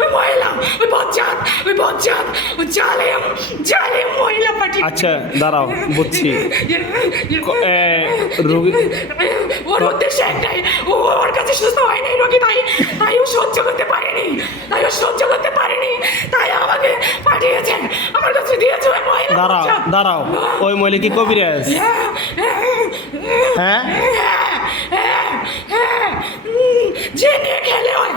ওই মহিলা, ওই বজ্জাত, ওই বজ্জাত, ওই জালেম মহিলা পাঠিয়ে। আচ্ছা দাঁড়াও, বুঝছি। রোগী ওর উদ্দেশ্য একটাই, ও ওর কাছে সুস্থ হয় নাই রোগী, তাই ও সহ্য করতে পারেনি, তাই আমাকে পাঠিয়েছে, আমার কাছে দিয়েছে ওই মহিলা। দাঁড়াও, ওই মহিলা কি কবিরাজ? হ্যাঁ, যে নিয়ে খেলে হয়।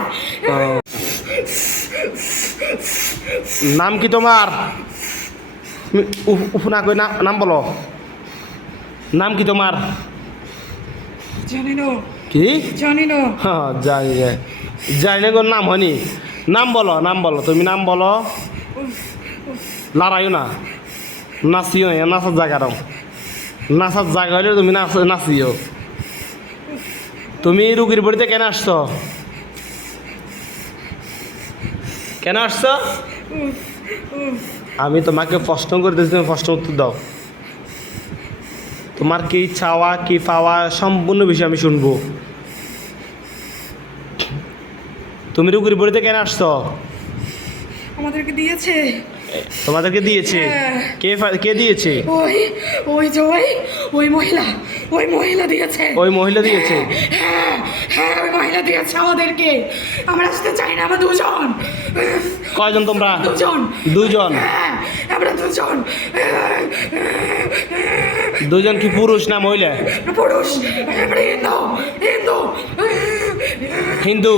নাম কি তোমার? না কই নাম বলো, নাম কি তোমার? জানি না, কি জানি না। হ্যাঁ জানি না কোন নাম হয়নি। নাম বলো, তুমি নাম বলো। লড়াইও না, নাচিও না, নাচার জায়গা হলে তুমি নাচিও। তুমি রুগীর বাড়িতে কেন আসছো? আমি তোমাকে প্রশ্ন করতেছি, তুমি প্রশ্ন উত্তর দাও। তোমার কি চাওয়া কি পাওয়া সম্পূর্ণ বিষয় আমি শুনবো। তুমি রুগীর বাড়িতে কেন আসছো? আমাদেরকে দিয়েছে। তোমাদেরকে দিয়েছে? কে দিয়েছে? ওই মহিলা দিয়েছে। ওই মহিলা দিয়েছে? হ্যাঁ, ওই মহিলা দিয়েছে আমাদেরকে। আমরা আসতে চাই না, আমরা দুজন। কয়জন তোমরা? দুজন। হ্যাঁ, আমরা দুজন। দুজন কি পুরুষ না মহিলা? পুরুষ। আমরা হিন্দু।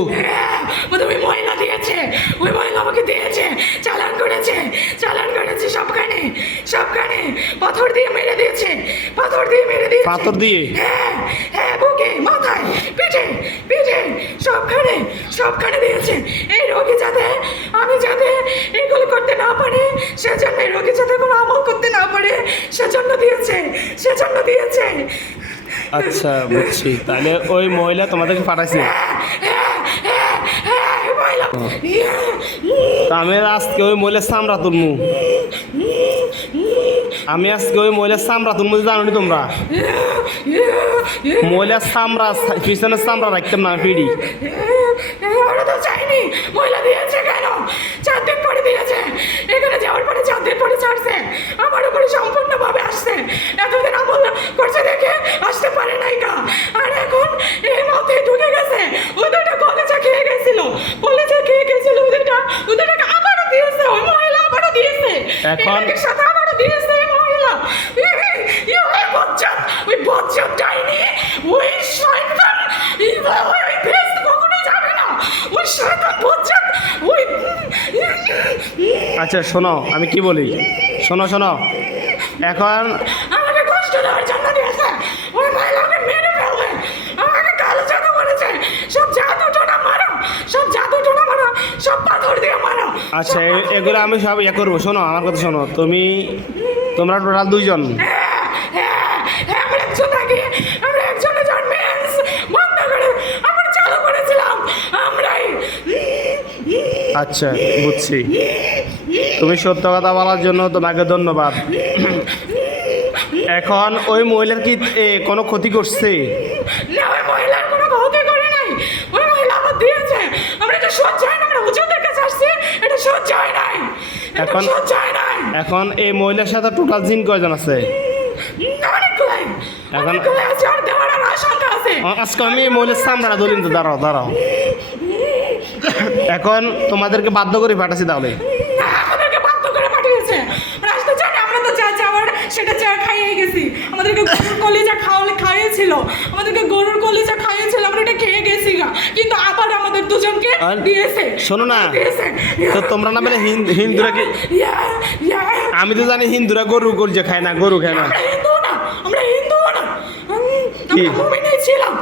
ওই মহিলা দিয়েছে, ওই মহিলা আমাকে দিয়েছে, চালান করেছে সবখানে পাথর দিয়ে মেরে দিয়েছে। পাথর দিয়ে? হ্যাঁ, বুকে, মাথায়, পিঠে সবখানে দিয়েছে। এই রোগী যাতে এগুলো করতে না পারে, সেজন্য এই রোগী যাতে কোনো আমল করতে না পারে, সেজন্য দিয়েছে। আচ্ছা, বুঝছি। তাহলে ওই মহিলা তোমাদেরকে পাঠাইছে। তা আমি আজকে ওই মহিলার চামড়া তুলমু। জানো নি তোমরা? মহিলার চামড়া, পিছনের চামড়া রাখতাম না পিড়ি। আমরা তো চাইনি। মহিলা দিয়েছে কেন? 4 দিন পরে দিয়েছে। এখানে যাওয়ার পরে 4 দিন পরে ছাড়ছে, আমার উপরে সম্পূর্ণভাবে আসছে। এতদিন আমল করছে দেখে আসতে পারে নাই গা, আর এখন এই মতে ঢুকে গেছে। ওদেরটা কলেজে খেয়ে গেছিল, ওদেরটাকে আবারও দিয়েছে। ওই মহিলা আবারও দিয়েছে, এখন সাথে আবারও দিয়েছে এই মহিলা। ওই বজ্জাত ডাইনি, ওই শয়তান, ওই বেস্ট কখনোই যাবে না। ওই শয়তান বজ্জাত, ওই। আচ্ছা শোনো, আমি কি বলি, শোনো। এখন আমাকে কষ্ট দেওয়ার জন্য দিয়েছে। ওই মহিলাকে মেরে ফেলবে, আমাকে কালো জাদু করেছে। সব জাদু টোনা মারো, সব পাথর দিয়ে মারো। আচ্ছা, এগুলো আমি সব করবো। শোনো, আমার কথা শোনো। তোমরা টোটাল 2 জন? আমরা একজনের মেন্স বন্ধ করে আবার চালু করেছিলাম আমরাই। আচ্ছা, বুঝছি। তুমি সত্য কথা বলার জন্য তোমাকে ধন্যবাদ। এখন ওই মহিলার কি কোনো ক্ষতি করছে? না, ওই মহিলার কোনো ক্ষতি করে নাই। ওই মহিলা আমার দিয়েছে। আমরা এটা সহ্য হয় না, আমরা হুজুরদের কাছে আসছি, এটা সহ্য হয় নাই। এখন এই মহিলার সাথে টোটাল জিন কয়জন আছে? অনেকগুলাই আছে, আর দেওয়ার আশঙ্কা আছে। আজকে আমি মহিলার সামনে দলিন তো। দাঁড়াও। এখন তোমাদেরকে বাধ্য করে পাঠাচ্ছি তাহলে? আমাদেরকে বাধ্য করে পাঠিয়েছে। রাস্তা জানি, আমরা তো যা যাওয়ার সেটা খাইয়ে গেছি। আমাদেরকে গরুর কলিজা খাইয়েছিল, আমরা এটা খেয়ে গেছি গা, কিন্তু আবার আমাদের দুজনকে দিয়েছে। শোনো না, তো তোমরা না বলে হিন্দুরা কি? আমি তো জানি হিন্দুরা গরু খায় না। আমরা হিন্দু না, আমরা মুমিনই ছিলাম।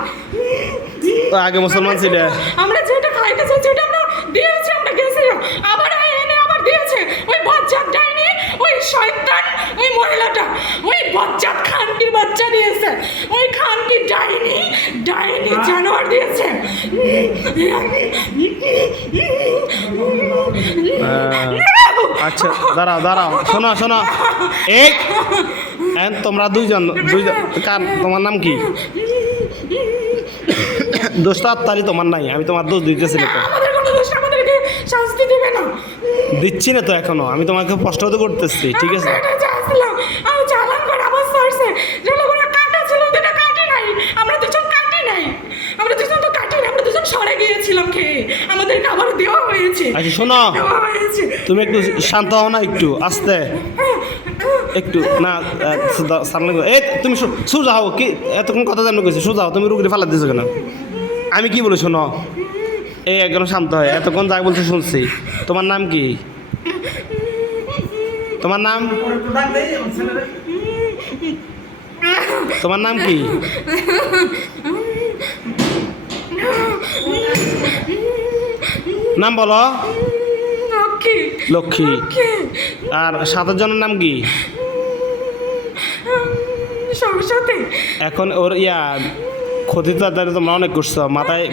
আগে মুসলমান ছিল। আমরা যেটা খাইতে চাই সেটা আমরা দিয়েছি, আমরা গেছি, আবার এনে আবার দিয়েছে। ওই বজ্জাত ডাইনি, ওই শয়তান, ওই মহিলাটা, ওই বজ্জাত খানকির বাচ্চা দিয়েছে। ওই খানকি ডাইনি জানোয়ার দিয়েছে। আচ্ছা দাঁড়াও, শোনো। তোমরা 2 জন। তোমার নাম কি? দোষটা তারি তোমার নাই, আমি তোমার দোষ দিতেছি না। আমাদের কোনো দোষ, আমাদেরকে না। দিচ্ছি না তো এখনো, আমি তোমাকে প্রশ্ন তো করতেছি, ঠিক আছে? এটা চাচ্ছিলাম, আমি চালান করে আবার সরছে যেগুলো কাটা ছিল দুটো কাটি নাই, আমরা দুজন কাটি নাই, আমরা দুজন তো কাটি নাই, আমরা দুজন সরে গিয়েছিলাম খেয়ে, আমাদেরকে আবার দেওয়া হয়েছে। আচ্ছা শোনো, দেওয়া হয়েছে। তুমি একটু শান্ত হও না, একটু আস্তে একটু না সামনে এই তুমি সোজা হও, কি এতক্ষণ কথা জানো কইছি, সোজা হও, তুমি রুগীর ফালা দিছো কেন? আমি কি বলি শোনো, এই একদম শান্ত হয়, এতক্ষণ যা বলছো শুনছি। তোমার নাম কি? তোমার নাম? তোমার নাম কি? নাম বলো। লক্ষ্মী। লক্ষ্মী। লক্ষ্মী। আর সাতের জনের নাম কি? সরস্বতী। এখন ওর ক্ষতি তো তাদের তোমরা অনেক করছো,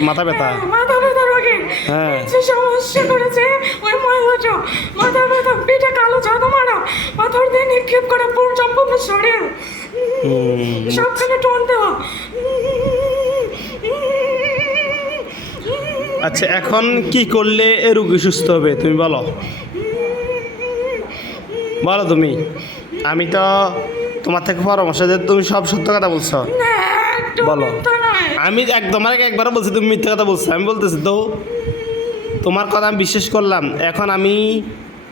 মাথা ব্যথা। মাথা ব্যথা রোগে হ্যাঁ। যে সমস্যা করেছে ওই মহিলাটা, মাথা ব্যথা, পিঠে কালো জাদু মারা, পাথর দিয়ে নিক্ষেপ করা পুরো সম্পূর্ণ শরীর সবখানে টোন দেওয়া। আচ্ছা এখন কি করলে এ রোগী সুস্থ হবে তুমি বলো, বলো তুমি। আমি তো তোমার থেকে পরামর্শ যে তুমি সব সত্য কথা বলছো। না, একটু বলো। মিথ্যা নয়। আমি একদম একবারও বলছি তুমি মিথ্যা কথা বলছো, আমি বলতেছি তো তোমার কথা আমি বিশ্বাস করলাম। এখন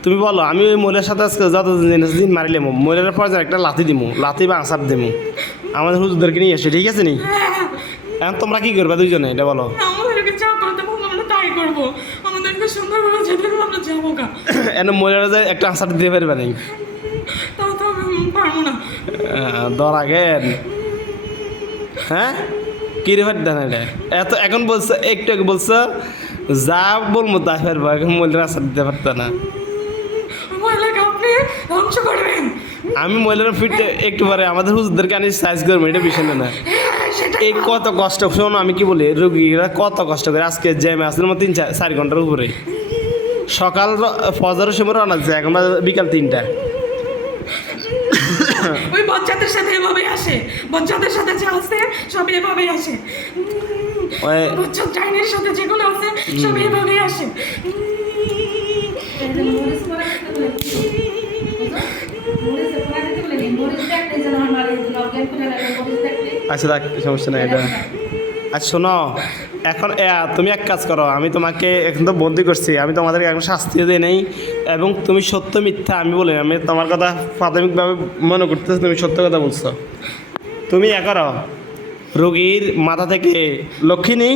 তুমি বলো, আমি ওই মহিলার সাথে আজকে যতদিন মারিলাম, মহিলার পর একটা লাথি দিমু, লাথি বা আসার দিমু, আমাদের হুজুরদেরকে নিয়ে এসে, ঠিক আছে নি? হ্যাঁ, এখন তোমরা কি করবে দুইজনে এটা বলো। আমাদেরকে যা করতে বলবো আমরা তাই করবো, আমাদেরকে সুন্দরভাবে যেতে দেবো, আমরা যাবো গা। এনে মহিলারা যে একটা আনসার দিতে পারবে না, তা তো আমি পারবো না। দর আগেন। হ্যাঁ কি রে ভাই দেন এটা এত এখন বলছো, একটু আগে বলছো যা বলবো তা পারবো, এখন মহিলারা আনসার দিতে পারতো না। মহিলাকে আপনি ধ্বংস করবেন। আমি মহিলারা ফিরতে একটু পরে আমাদের হুজুরদেরকে আনি সাইজ করবো, এটা বিষয় না। হ্যাঁ, সেটাই এই কত কষ্ট, শোনো আমি কি বলি, রোগীরা কত কষ্ট করে আজকে জ্যামে আসলে 3-4 ঘন্টার উপরে, সকাল ফজরের সময় রান্না যায়, এখন বিকাল 3টা। ওই বজ্জাতের সাথে এভাবেই আসে, বজ্জাতের সাথে যে আসে সব এভাবেই আসে, ওই- বজ্জাত ডাইনের সাথে যেগুলো আছে সব এভাবেই আসে। আচ্ছা দেখ সমস্যা নেই এটা। আচ্ছা শোনো, এখন তুমি এক কাজ করো, আমি তোমাকে এখন তো বন্দি করছি, আমি তোমাদেরকে এখন শাস্তিও দিই নেই, এবং তুমি সত্য মিথ্যা আমি বলি, আমি তোমার কথা প্রাথমিকভাবে মনে করতেছি তুমি সত্য কথা বলছো। তুমি করো, রোগীর মাথা থেকে লক্ষ্মী নেই,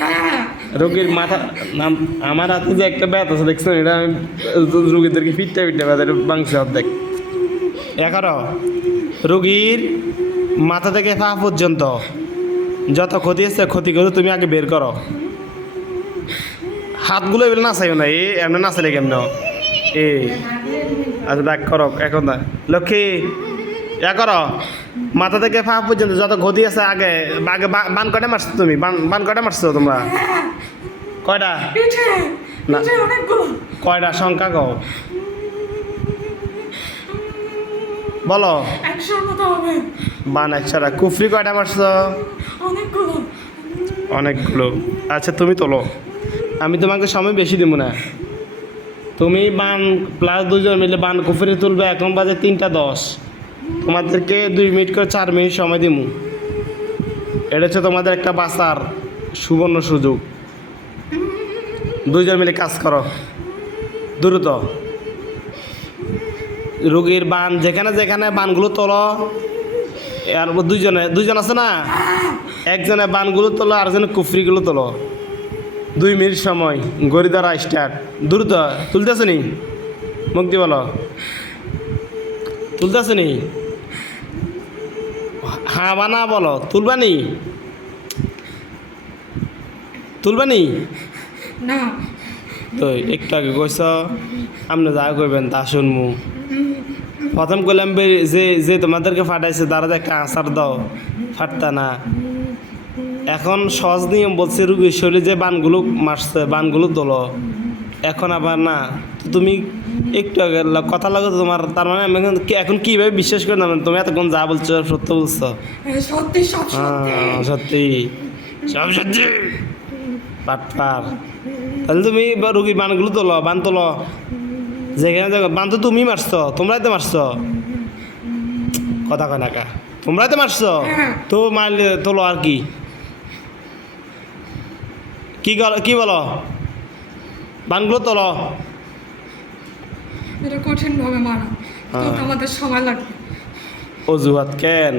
হ্যাঁ, রোগীর মাথা নাম আমার হাতে যে একটা ব্যথা আছে দেখছেন, এটা আমি রোগীদেরকে ফিটতে ব্যথা বাংছে অর্ধেক। করো, রোগীর মাথা থেকে পা পর্যন্ত যত ক্ষতি আছে ক্ষতিগুলো তুমি আগে বের করো। হাতগুলো এগুলো নাচাইও না, এমনি নাচাইলে কেমন আচ্ছা দেখ করো এখন না লক্ষ্মী, করো মাথা থেকে পা পর্যন্ত যত ক্ষতি আছে আগে আগে বান কটা মারছো তুমি, বান কটা মারছো তোমরা? কয়টা? পিঠে না। পিঠে অনেকগুলো। কয়টা সংখ্যা কও বলো। 100 মতো হবে। বান 100টা। কুফরি কয়টা মারছো? অনেকগুলো। অনেকগুলো। আচ্ছা তুমি তোলো, আমি তোমাকে সময় বেশি দিব না। তুমি বান প্লাস দুজন মিলে বান কুফরি তুলবে, এখন বাজে 3:10, তোমাদেরকে 2 মিনিট করে 4 মিনিট সময় দিব। এটা হচ্ছে তোমাদের একটা বাঁচার সুবর্ণ সুযোগ। দুজন মিলে কাজ করো দ্রুত। রোগীর বান যেখানে যেখানে বানগুলো তোলো, আর দুজন আছে না, একজনে বানগুলো তোলো আর একজনে কুফরিগুলো তোলো। 2 মিনিট সময়, গড়ি দ্বারা স্টার্ট। দ্রুত তুলতেছ নি? মুক্তি বলো, তুলতেছ নি? হ্যাঁ বা না বলো, তুলবানি? তুলবানি? না, তো একটু আগে কইস আপনি যা কইবেন তা শুনমু। প্রথম কইলাম যে তোমাদেরকে ফাটাইছে তারা যে একটা আচার দাও, ফাটতা না। এখন সহজ নিয়ম বলছে, রুগীর শরীরে যে বানগুলো মারছে বানগুলো তোলো। এখন আবার না, তো তুমি একটু আগে কথা লাগো তোমার, তার মানে আমি এখন কীভাবে বিশ্বাস করে না তুমি এতক্ষণ যা বলছো সত্য বলছো? সত্যি সব সত্যি। সত্যি সব সত্যি পাটপার। তা তাহলে তুমি রুগীর বানগুলো তোলো, বান তোলো, যেখানে বান তো তুমি মারছো, তোমরাই তো মারছো, কথা কয় না কা, তোমরাই তো মারছো, তো মারলে তোলো আর কি, কি বলো, বানগুলো তোলো। এটা কঠিন ভাবে মারা, তো আমাদের সময় লাগবে। অজুহাত কেন?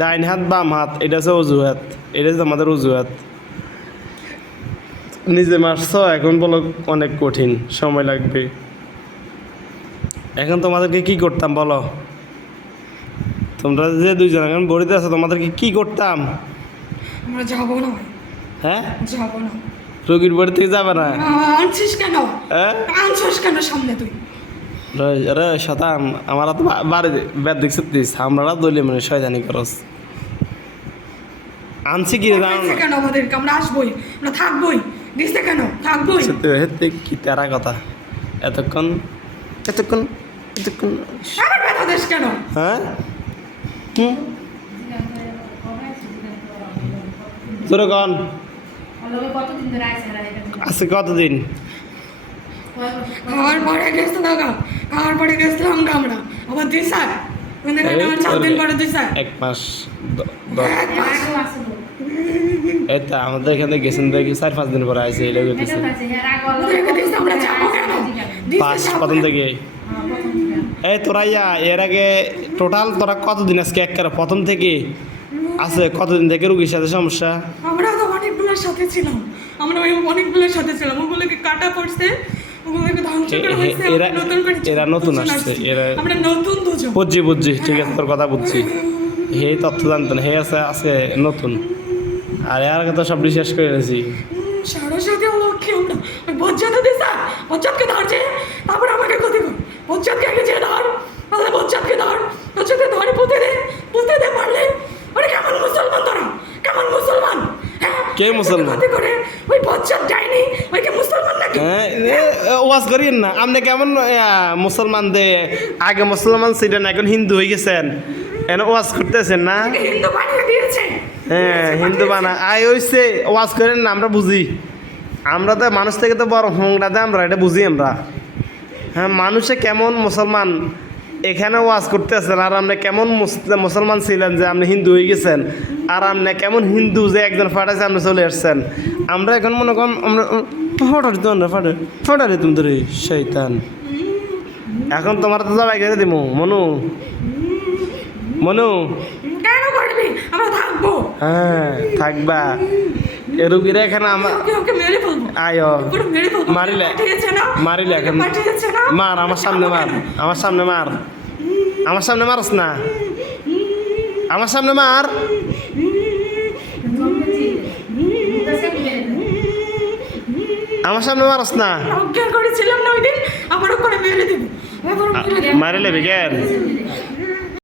ডাইন হাত বাম হাত এটা হচ্ছে অজুহাত, এটা হচ্ছে আমাদের অজুহাত। নিজে মারছ, এখন বলো অনেক কঠিন, সময় লাগবে। এখন তোমাদেরকে কি করতাম বলো? তোমরা যে দুইজন এখন বড়িতে আছো, তোমাদেরকে কি করতাম? আমরা যাবো না, হ্যাঁ, যাবো না। রোগীর বাড়ি থেকে যাবে না? আনছিস কেন? হ্যাঁ, আনছিস কেন সামনে তুই? রে শতান, আমার তো বাড়ি ব্যাট দেখছিস, আমরা দলীয় মানে শয়তানি করস। আনছি কি জানো দিছে কেন আমাদেরকে? আমরা আসবোই, আমরা থাকবোই। দিছে কেন? থাকবোই। কি তেরা কথা, এতক্ষণ এতক্ষণ এতক্ষণ আবার ব্যথা দেশ কেন? হ্যাঁ, তোর কন আছে কতদিন? খাওয়ার পরে গেছিলাম খাওয়ার পরে গেছিলাম আমরা আবার দিশা, 4 দিন পরে দিশা। 1 মাস এই তো আমাদের এখানে গেছেন দেখি 4-5 দিন পরে আইসে, এটা করতেছে আমরা যাবো কেন? প্রথম থেকে। এই তোরা এর আগে টোটাল তোরা কতদিন আজকে একেবারে প্রথম থেকে আছে? কতদিন থেকে রুগীর সাথে সমস্যা? আমরা তো অনেকগুলোর সাথে ছিলাম, আমরা ওই অনেকগুলোর সাথে ছিলাম, ওগুলোকে কাটা পড়ছে, ওগুলোকে ধ্বংস করা হয়েছে। এরা নতুন আসছে, আমরা নতুন দুজন। বুঝছি, ঠিক আছে, তোর কথা বুঝছি। হে তথ্য জানতেন, হে আছে নতুন, আর এর আগে তো সব রিসার্চ করে এনেছি। সরস্বতী লক্ষ্মী আমরা ওই বজ্জাতে দিশা, বজ্জাতকে ধরছে, তারপর আমাকে ক্ষতি কর, বজ্জাতকে আগে যে ধর, তাহলে বজ্জাতকে ধরে পুঁতে দে পারলে। ওরে কেমন মুসলমান তোরা, কেমন মুসলমান? হ্যাঁ, কে মুসলমান? ক্ষতি করে ওই বজ্জাত যায়নি, ওই কি মুসলমান নাকি? ওয়াজ করিয়েন না, আপনি কেমন মুসলমান দে, আগে মুসলমান ছিলেন এখন হিন্দু হয়ে গেছেন, এনে ওয়াজ করতেছেন না? হিন্দু বানিয়ে দিয়েছে। হ্যাঁ, হিন্দু বানা আয় হইছে, ওয়াজ করেন না, আমরা বুঝি, আমরা তো মানুষ থেকে তো বড় হোংরা দেয়, আমরা এটা বুঝি আমরা। হ্যাঁ, মানুষে কেমন মুসলমান এখানে ওয়াজ করতেছেন, আর আপনি কেমন মুসলমান ছিলেন যে আপনি হিন্দু হয়ে গেছেন, আর আপনি কেমন হিন্দু যে একজন ফাটাইছে আপনি চলে আসছেন। আমরা এখন মনে করেন আমরা ফাটারি তুমি ধরে শৈতান। এখন তোমার তো যাবাই করে দিব মনু কেন করবি? আমরা থাকবো। হ্যাঁ, থাকবা। এ রুগীরা এখানে ওকে মেরে ফেলবো। আয়ো পুরো মেরে ফেলবো। মারিলে মারিলে এখন পাঠিয়েছে না? মার, আমার সামনে মার, আমার সামনে মারস না, আমার সামনে মার। আমার সামনে মারস না। অজ্ঞান করেছিলাম না ওই দিন, আবারও করে মেরে দিব। মারিলে বিজ্ঞান